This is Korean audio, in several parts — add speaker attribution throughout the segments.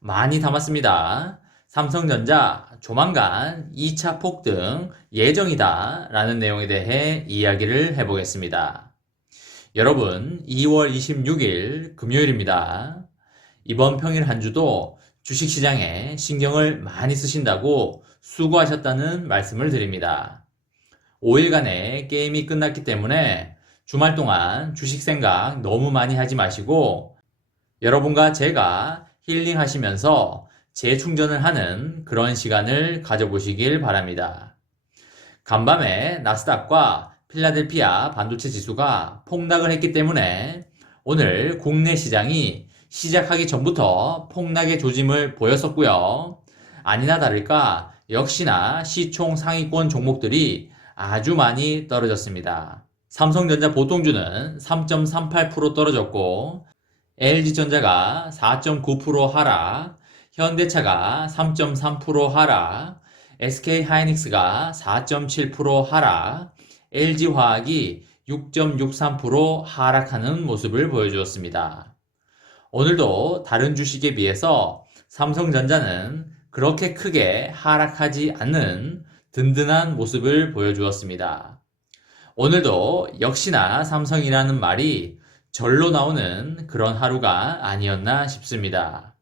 Speaker 1: 많이 담았습니다. 삼성전자 조만간 2차 폭등 예정이다 라는 내용에 대해 이야기를 해보겠습니다. 여러분, 2월 26일 금요일입니다. 이번 평일 한 주도 주식시장에 신경을 많이 쓰신다고 수고하셨다는 말씀을 드립니다. 5일간의 게임이 끝났기 때문에 주말 동안 주식 생각 너무 많이 하지 마시고 여러분과 제가 힐링 하시면서 재충전을 하는 그런 시간을 가져보시길 바랍니다. 간밤에 나스닥과 필라델피아 반도체 지수가 폭락을 했기 때문에 오늘 국내 시장이 시작하기 전부터 폭락의 조짐을 보였었고요. 아니나 다를까 역시나 시총 상위권 종목들이 아주 많이 떨어졌습니다. 삼성전자 보통주는 3.38% 떨어졌고 LG전자가 4.9% 하락, 현대차가 3.3% 하락, SK하이닉스가 4.7% 하락, LG화학이 6.63% 하락하는 모습을 보여주었습니다. 오늘도 다른 주식에 비해서 삼성전자는 그렇게 크게 하락하지 않는 든든한 모습을 보여주었습니다. 오늘도 역시나 삼성이라는 말이 절로 나오는 그런 하루가 아니었나 싶습니다.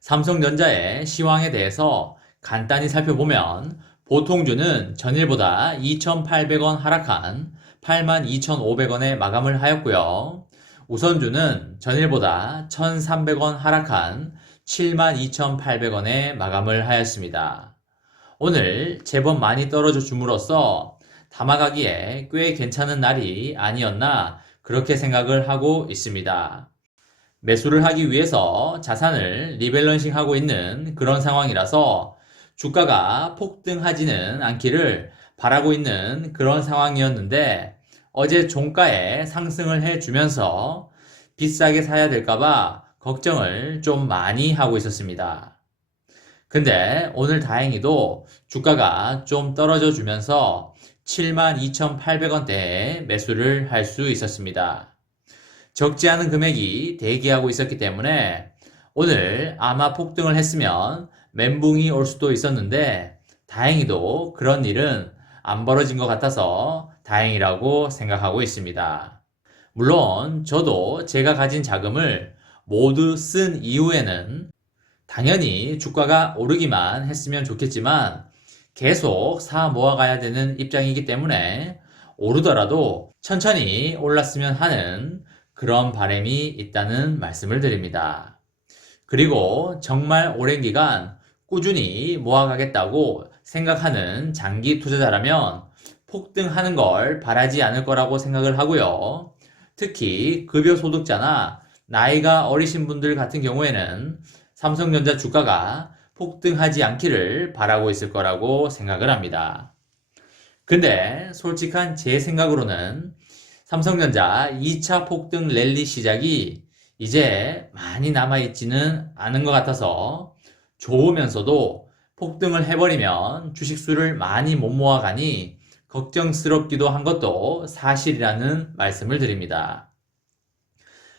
Speaker 1: 삼성전자의 시황에 대해서 간단히 살펴보면 보통주는 전일보다 2,800원 하락한 82,500원에 마감을 하였고요. 우선주는 전일보다 1,300원 하락한 72,800원에 마감을 하였습니다. 오늘 제법 많이 떨어져 줌으로써 담아가기에 꽤 괜찮은 날이 아니었나 그렇게 생각을 하고 있습니다. 매수를 하기 위해서 자산을 리밸런싱 하고 있는 그런 상황이라서 주가가 폭등하지는 않기를 바라고 있는 그런 상황이었는데 어제 종가에 상승을 해주면서 비싸게 사야 될까봐 걱정을 좀 많이 하고 있었습니다. 근데 오늘 다행히도 주가가 좀 떨어져 주면서 72,800원대에 매수를 할 수 있었습니다. 적지 않은 금액이 대기하고 있었기 때문에 오늘 아마 폭등을 했으면 멘붕이 올 수도 있었는데 다행히도 그런 일은 안 벌어진 것 같아서 다행이라고 생각하고 있습니다. 물론 저도 제가 가진 자금을 모두 쓴 이후에는 당연히 주가가 오르기만 했으면 좋겠지만 계속 사 모아가야 되는 입장이기 때문에 오르더라도 천천히 올랐으면 하는 그런 바람이 있다는 말씀을 드립니다. 그리고 정말 오랜 기간 꾸준히 모아가겠다고 생각하는 장기 투자자라면 폭등하는 걸 바라지 않을 거라고 생각을 하고요. 특히 급여 소득자나 나이가 어리신 분들 같은 경우에는 삼성전자 주가가 폭등하지 않기를 바라고 있을 거라고 생각을 합니다. 근데 솔직한 제 생각으로는 삼성전자 2차 폭등 랠리 시작이 이제 많이 남아있지는 않은 것 같아서 좋으면서도 폭등을 해버리면 주식수를 많이 못 모아가니 걱정스럽기도 한 것도 사실이라는 말씀을 드립니다.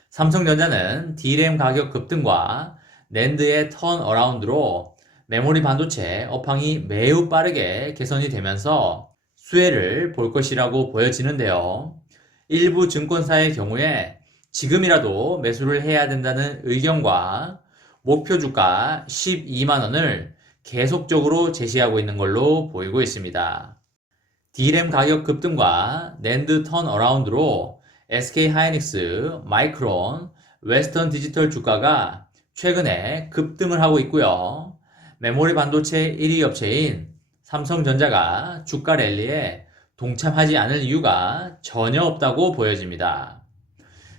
Speaker 1: 삼성전자는 D램 가격 급등과 낸드의 턴 어라운드로 메모리 반도체 업황이 매우 빠르게 개선이 되면서 수혜를 볼 것이라고 보여지는데요. 일부 증권사의 경우에 지금이라도 매수를 해야 된다는 의견과 목표 주가 12만원을 계속적으로 제시하고 있는 걸로 보이고 있습니다. D램 가격 급등과 낸드 턴 어라운드로 SK 하이닉스, 마이크론, 웨스턴 디지털 주가가 최근에 급등을 하고 있고요. 메모리 반도체 1위 업체인 삼성전자가 주가 랠리에 동참하지 않을 이유가 전혀 없다고 보여집니다.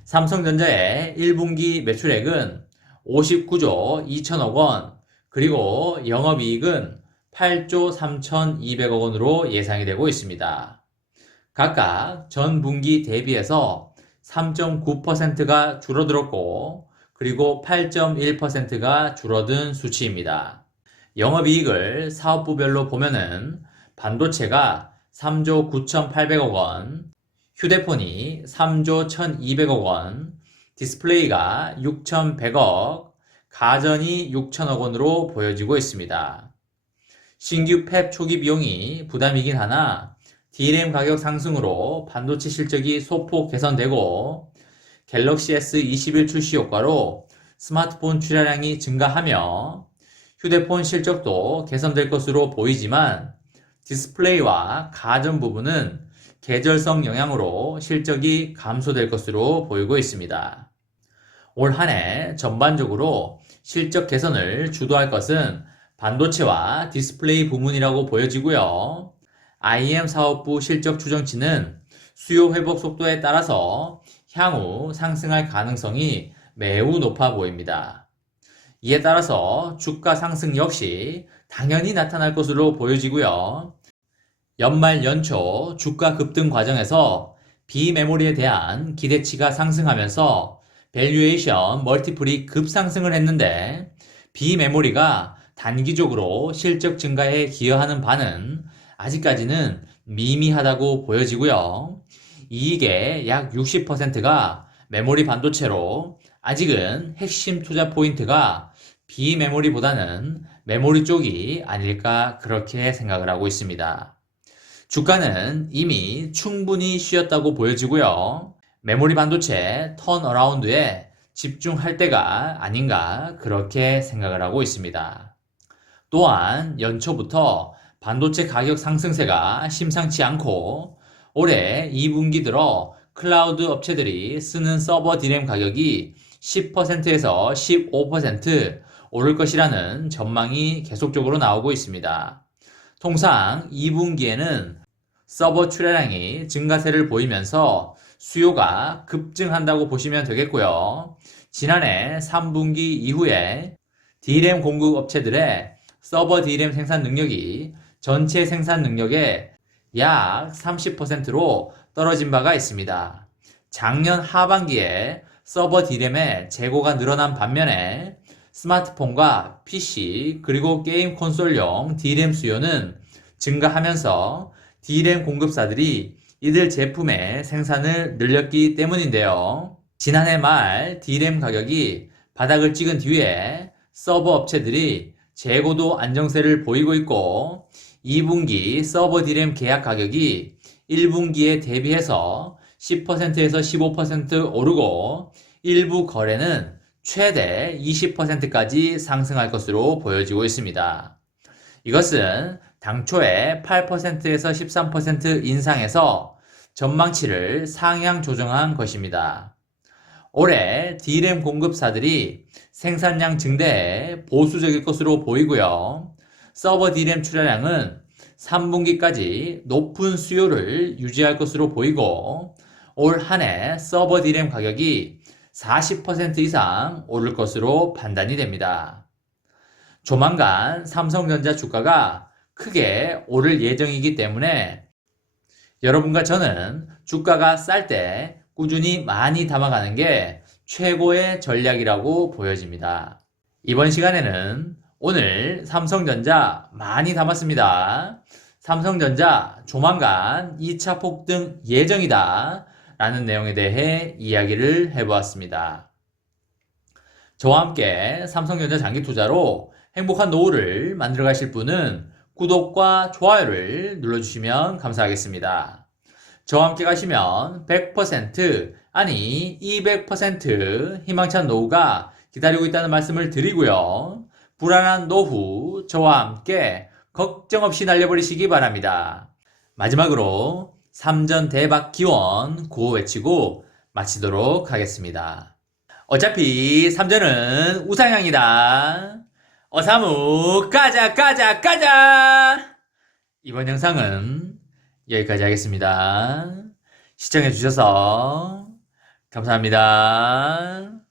Speaker 1: 삼성전자의 1분기 매출액은 59조 2천억 원, 그리고 영업이익은 8조 3,200억 원으로 예상이 되고 있습니다. 각각 전 분기 대비해서 3.9%가 줄어들었고, 그리고 8.1%가 줄어든 수치입니다. 영업이익을 사업부별로 보면은 반도체가 3조 9,800억 원, 휴대폰이 3조 1,200억 원, 디스플레이가 6,100억, 가전이 6천억 원으로 보여지고 있습니다. 신규 팹 초기 비용이 부담이긴 하나 DRAM 가격 상승으로 반도체 실적이 소폭 개선되고 갤럭시 S21 출시 효과로 스마트폰 출하량이 증가하며 휴대폰 실적도 개선될 것으로 보이지만 디스플레이와 가전 부분은 계절성 영향으로 실적이 감소될 것으로 보이고 있습니다. 올 한 해 전반적으로 실적 개선을 주도할 것은 반도체와 디스플레이 부문이라고 보여지고요. IM 사업부 실적 추정치는 수요 회복 속도에 따라서 향후 상승할 가능성이 매우 높아 보입니다. 이에 따라서 주가 상승 역시 당연히 나타날 것으로 보여지고요. 연말 연초 주가 급등 과정에서 비메모리에 대한 기대치가 상승하면서 밸류에이션 멀티플이 급상승을 했는데 비메모리가 단기적으로 실적 증가에 기여하는 바는 아직까지는 미미하다고 보여지고요. 이익의 약 60%가 메모리 반도체로 아직은 핵심 투자 포인트가 비메모리보다는 메모리 쪽이 아닐까 그렇게 생각을 하고 있습니다. 주가는 이미 충분히 쉬었다고 보여지고요. 메모리 반도체 턴어라운드에 집중할 때가 아닌가 그렇게 생각을 하고 있습니다. 또한 연초부터 반도체 가격 상승세가 심상치 않고 올해 2분기 들어 클라우드 업체들이 쓰는 서버 디램 가격이 10%에서 15% 오를 것이라는 전망이 계속적으로 나오고 있습니다. 통상 2분기에는 서버 출하량이 증가세를 보이면서 수요가 급증한다고 보시면 되겠고요. 지난해 3분기 이후에 D램 공급 업체들의 서버 D램 생산 능력이 전체 생산 능력의 약 30%로 떨어진 바가 있습니다. 작년 하반기에 서버 D램의 재고가 늘어난 반면에 스마트폰과 PC 그리고 게임 콘솔용 D램 수요는 증가하면서 D램 공급사들이 이들 제품의 생산을 늘렸기 때문인데요. 지난해 말 D램 가격이 바닥을 찍은 뒤에 서버 업체들이 재고도 안정세를 보이고 있고 2분기 서버 D램 계약 가격이 1분기에 대비해서 10%에서 15% 오르고 일부 거래는 최대 20%까지 상승할 것으로 보여지고 있습니다. 이것은 당초에 8%에서 13% 인상해서 전망치를 상향 조정한 것입니다. 올해 D램 공급사들이 생산량 증대에 보수적일 것으로 보이고요. 서버 D램 출하량은 3분기까지 높은 수요를 유지할 것으로 보이고 올 한 해 서버 D램 가격이 40% 이상 오를 것으로 판단이 됩니다. 조만간 삼성전자 주가가 크게 오를 예정이기 때문에 여러분과 저는 주가가 쌀 때 꾸준히 많이 담아가는 게 최고의 전략이라고 보여집니다. 이번 시간에는 오늘 삼성전자 많이 담았습니다. 삼성전자 조만간 2차 폭등 예정이다. 라는 내용에 대해 이야기를 해보았습니다. 저와 함께 삼성전자 장기 투자로 행복한 노후를 만들어 가실 분은 구독과 좋아요를 눌러주시면 감사하겠습니다. 저와 함께 가시면 100% 아니 200% 희망찬 노후가 기다리고 있다는 말씀을 드리고요. 불안한 노후 저와 함께 걱정 없이 날려버리시기 바랍니다. 마지막으로 3전 대박 기원 구호 외치고 마치도록 하겠습니다. 어차피 3전은 우상향이다. 어사무 까자 까자 까자 이번 영상은 여기까지 하겠습니다. 시청해 주셔서 감사합니다.